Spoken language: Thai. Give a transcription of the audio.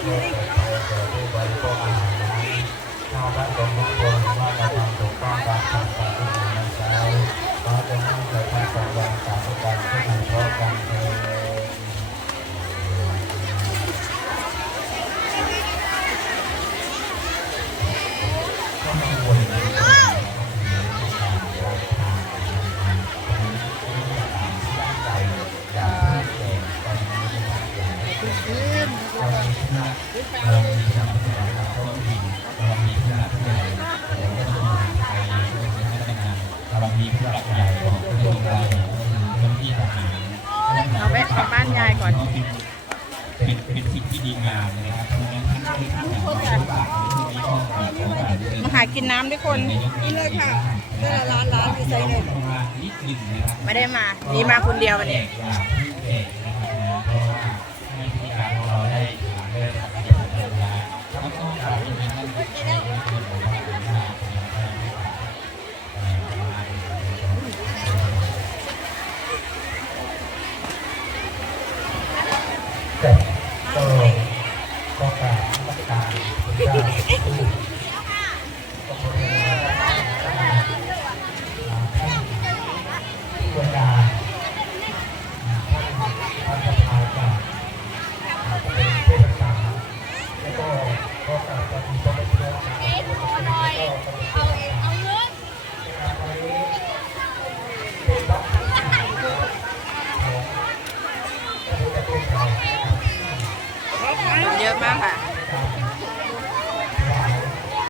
ชาวบ้านตรงนี้ควรมาทำถูกต้องตามคำสั่ง เราแวะไปบ้านยายก่อนเป็นเป็นสิ่งที่ดีงามนะครับเพราะฉะนั้นท่านที่ท่านของเราฝากในที่นี้ก็ขอขอฝากด้วย มาหากินน้ำด้วยคนกินเลยค่ะเร้านร้านใส่เลยประมานดหนึ่งนะครับไม่ได้มา นี่มาคนเดียววันนี้ ก็การรักษ น 怎么？